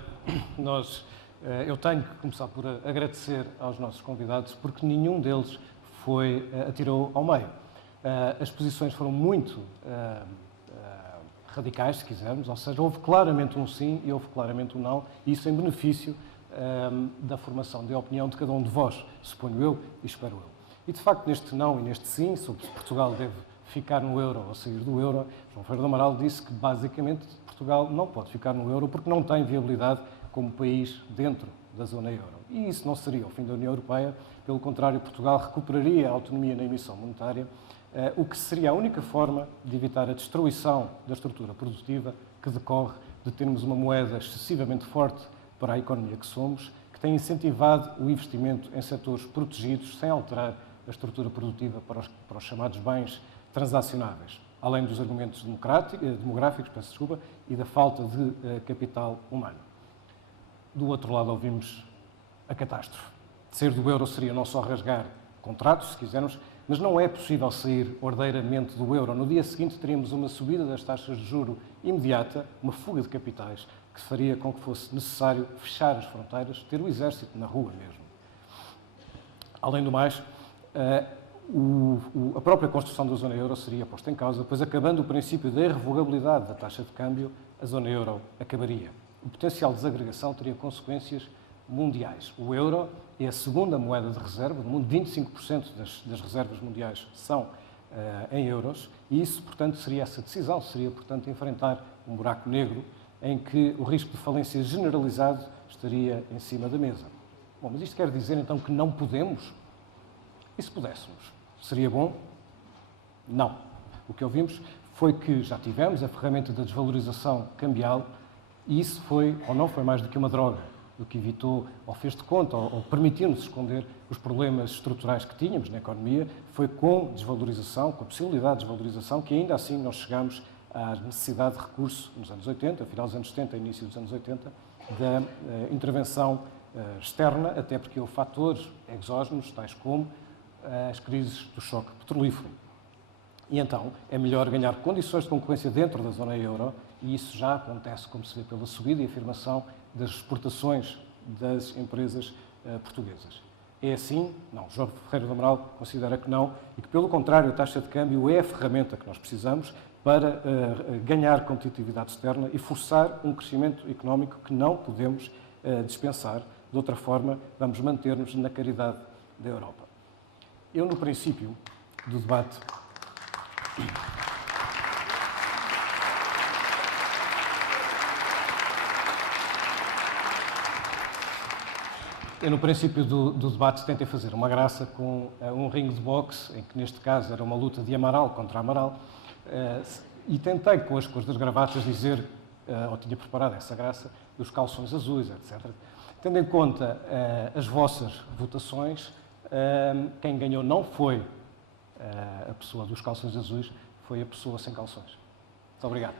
Eu tenho que começar por agradecer aos nossos convidados, porque nenhum deles atirou ao meio. As posições foram muito radicais, se quisermos, ou seja, houve claramente um sim e houve claramente um não, e isso em benefício da formação de opinião de cada um de vós, suponho eu e espero eu. E, de facto, neste não e neste sim, sobre se Portugal deve ficar no euro ou sair do euro, João Ferreira do Amaral disse que, basicamente, Portugal não pode ficar no euro porque não tem viabilidade como país dentro da zona euro. E isso não seria o fim da União Europeia, pelo contrário, Portugal recuperaria a autonomia na emissão monetária, o que seria a única forma de evitar a destruição da estrutura produtiva que decorre de termos uma moeda excessivamente forte para a economia que somos, que tem incentivado o investimento em setores protegidos sem alterar a estrutura produtiva para os chamados bens transacionáveis, além dos argumentos demográficos, e da falta de capital humano. Do outro lado ouvimos a catástrofe. Ser do euro seria não só rasgar contratos, se quisermos, mas não é possível sair ordeiramente do euro. No dia seguinte teríamos uma subida das taxas de juro imediata, uma fuga de capitais, que faria com que fosse necessário fechar as fronteiras, ter o exército na rua mesmo. Além do mais, a própria construção da zona euro seria posta em causa, pois acabando o princípio da irrevogabilidade da taxa de câmbio, a zona euro acabaria. O potencial de desagregação teria consequências mundiais. O euro é a segunda moeda de reserva do mundo, 25% das reservas mundiais são em euros, e isso, portanto, essa decisão seria, portanto, enfrentar um buraco negro em que o risco de falência generalizado estaria em cima da mesa. Bom, mas isto quer dizer, então, que não podemos? E se pudéssemos? Seria bom? Não. O que ouvimos foi que já tivemos a ferramenta da desvalorização cambial e isso não foi mais do que uma droga, do que evitou, ou fez de conta, ou permitiu-nos esconder os problemas estruturais que tínhamos na economia. Foi com desvalorização, com a possibilidade de desvalorização, que ainda assim nós chegamos à necessidade de recurso nos anos 80, final dos anos 70, início dos anos 80, da intervenção externa, até porque houve fatores exógenos, tais como as crises do choque petrolífero. E então é melhor ganhar condições de concorrência dentro da zona euro, e isso já acontece, como se vê pela subida e afirmação das exportações das empresas portuguesas. É assim? Não. João Ferreira do Amaral considera que não e que, pelo contrário, a taxa de câmbio é a ferramenta que nós precisamos para ganhar competitividade externa e forçar um crescimento económico que não podemos dispensar. De outra forma, vamos manter-nos na caridade da Europa. Eu, no princípio do debate, tentei fazer uma graça com um ringue de boxe, em que neste caso era uma luta de Amaral contra Amaral, e tentei com as cores das gravatas dizer, ou tinha preparado essa graça, dos calções azuis, etc. Tendo em conta as vossas votações, quem ganhou não foi a pessoa dos calções azuis, foi a pessoa sem calções. Muito obrigado.